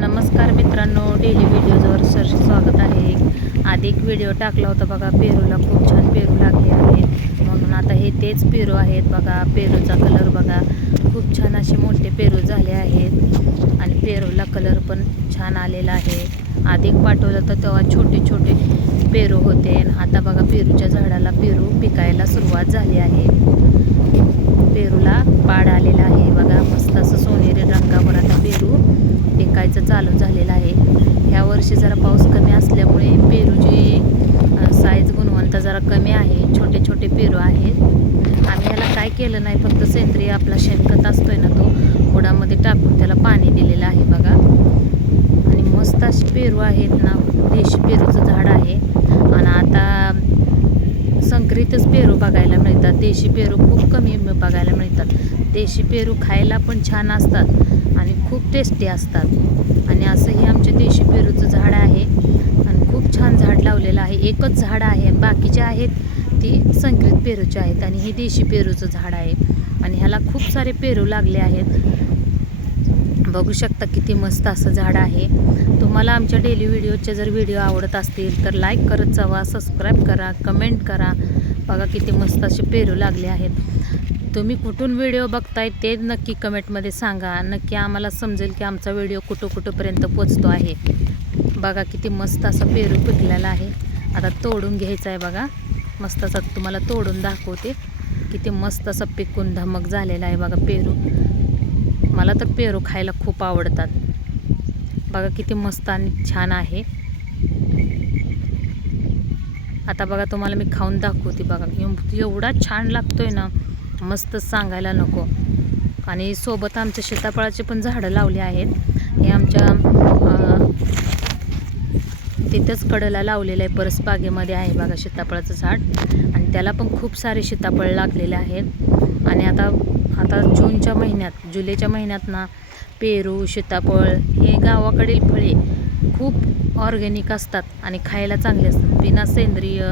नमस्कार मित्रांनो, डेली व्हिडिओजवर स्वागत आहे. आधी एक व्हिडिओ टाकला होता बघा, पेरूला खूप छान पेरू लागले आहेत म्हणून. आता हे तेच पेरू आहेत बघा. पेरूचा कलर बघा, खूप छान असे मोठे पेरू झाले आहेत आणि पेरूला कलर पण छान आलेला आहे. आधी पाठवलं तर तेव्हा छोटे छोटे पेरू होते. आता बघा पेरूच्या झाडाला पेरू पिकायला सुरुवात झाली आहे. पेरूला पाड आलेला आहे बघा. मस्त असं सोनेरी रंगावर आता पेरू पिकायचं चालू झालेलं आहे. ह्या वर्षी जरा पाऊस कमी असल्यामुळे पेरूची साईज गुणवत्ता जरा कमी आहे. छोटे छोटे पेरू आहेत. आम्ही ह्याला काय केलं नाही, फक्त सेंद्रिय आपला शेणखत असतोय ना, तो बुडामध्ये टाकून त्याला पाणी दिलेलं आहे बघा. आणि मस्त अशी पेरू आहेत ना. देशी पेरूचं झाड आहे आणि आता संकरितच पेरू बघायला मिळतात. देशी पेरू खूप कमी बघायला मिळतात. देशी पेरू खायला पण छान असतात आणि खूप टेस्टी असतात. आणि असं हे आमचे देशी पेरूचं झाड आहे आणि खूप छान झाड लावलेलं आहे. एकच झाड आहे, बाकीचे आहेत ती संकरित पेरूचे आहेत आणि हे देशी पेरूचं झाड आहे. आणि ह्याला खूप सारे पेरू लागले आहेत. बघू शकता किती मस्त असं झाड आहे. तुम्हाला आमच्या डेली व्हिडिओचे जर व्हिडिओ आवडत असतील तर लाईक करत जावा, सबस्क्राईब करा, कमेंट करा. बघा किती मस्त असे पेरू लागले आहेत. तुम्ही कुठून व्हिडिओ बघताय ते नक्की कमेंटमध्ये सांगा. नक्की आम्हाला समजेल की आमचा व्हिडिओ कुठंपर्यंत पोचतो आहे. बघा किती मस्त असा पेरू पिकलेला आहे. आता तोडून घ्यायचा आहे बघा. मस्त असा तुम्हाला तोडून दाखवते. किती मस्त असा पिकून धमक झालेला आहे बघा पेरू. मला तर पेरू खायला खूप आवडतात. बघा किती मस्त आणि छान आहे. आता बघा तुम्हाला मी खाऊन दाखवते बघा. एवढा छान लागतोय ना, मस्त सांगायला नको. आणि सोबत आमच्या सीताफळाचे पण झाडं लावले आहेत. हे आमच्या तिथंच कडेला लावलेलं आहे, परसबागेमध्ये आहे बघा सीताफळाचं झाड. आणि त्याला पण खूप सारे सीताफळ लागलेले आहेत. आणि आता जुलैच्या महिन्यात ना पेरू, सीताफळ हे गावाकडील फळे खूप ऑर्गॅनिक असतात आणि खायला चांगले असतात. बिना सेंद्रिय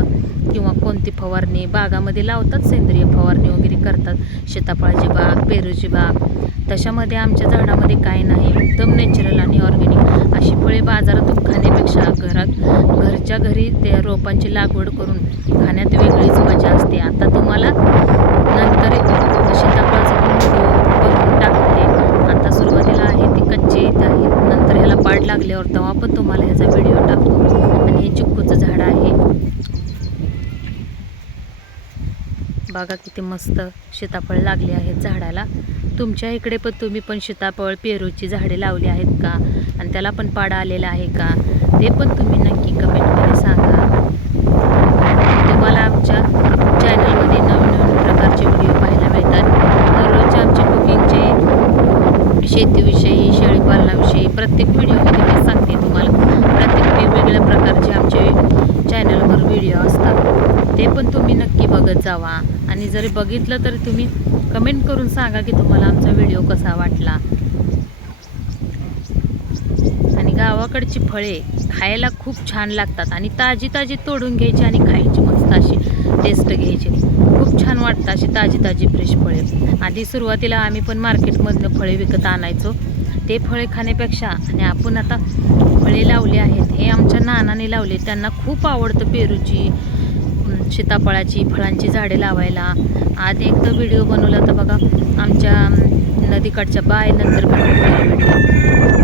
किंवा कोणती फवारणी, बागामध्ये लावतात सेंद्रिय फवारणी वगैरे करतात. सीताफळाची बाग, पेरूची बाग, तशामध्ये आमच्या झाडामध्ये काही नाही. एकदम नॅचरल आणि ऑर्गॅनिक अशी फळे बाजारातून खाण्यापेक्षा घरच्या घरी त्या रोपांची लागवड करून खाण्यात वेगळीच मजा असते. आता तुम्हाला नंतर सीताफळाचं पण व्हिडिओ बनवून टाकते. आता सुरुवातीला आहे ते कच्चे येत आहेत, नंतर ह्याला पाड लागल्यावर तेव्हा पण तुम्हाला ह्याचा व्हिडिओ टाकतो. आणि हे चिक्कूचं झाड आहे बघा. किती मस्त सीताफळ लागले आहेत झाडाला. तुमच्या इकडे पण तुम्ही पण सीताफळ, पेरूची झाडे लावली आहेत का आणि त्याला पण पाडा आलेला आहे का, ते पण तुम्ही नक्की कमेंटमध्ये सांगा. तुम्हाला आमच्या चॅनलमध्ये नवीन प्रकारचे व्हिडिओ पाहायला मिळतात. दररोजचे आमचे कुकिंगचे, शेतीविषयी, शेळीपालनाविषयी प्रत्येक व्हिडिओमध्ये मी सांगते तुम्हाला. प्रत्येक वेगवेगळ्या प्रकारचे आमचे चॅनलवर व्हिडिओ असतात, ते पण तुम्ही नक्की बघत जावा. आणि जरी बघितलं तर तुम्ही कमेंट करून सांगा की तुम्हाला आमचा व्हिडिओ कसा वाटला. आणि गावाकडची फळे खायला खूप छान लागतात आणि ताजी ताजी तोडून घ्यायची आणि खायची, मस्त अशी टेस्ट घ्यायची. खूप छान वाटतं अशी ताजी ताजी फ्रेश फळे. आधी सुरुवातीला आम्ही पण मार्केटमधनं फळे विकत आणायचो. ते फळे खाण्यापेक्षा आणि आपण आता फळे लावली आहेत. हे आमच्या नानाने लावले. त्यांना खूप आवडतं पेरूची, सीताफळाची, फळांची झाडे लावायला. आधी एकदा व्हिडिओ बनवला होता बघा आमच्या नदीकडच्या बाय. नंतर व्हिडिओ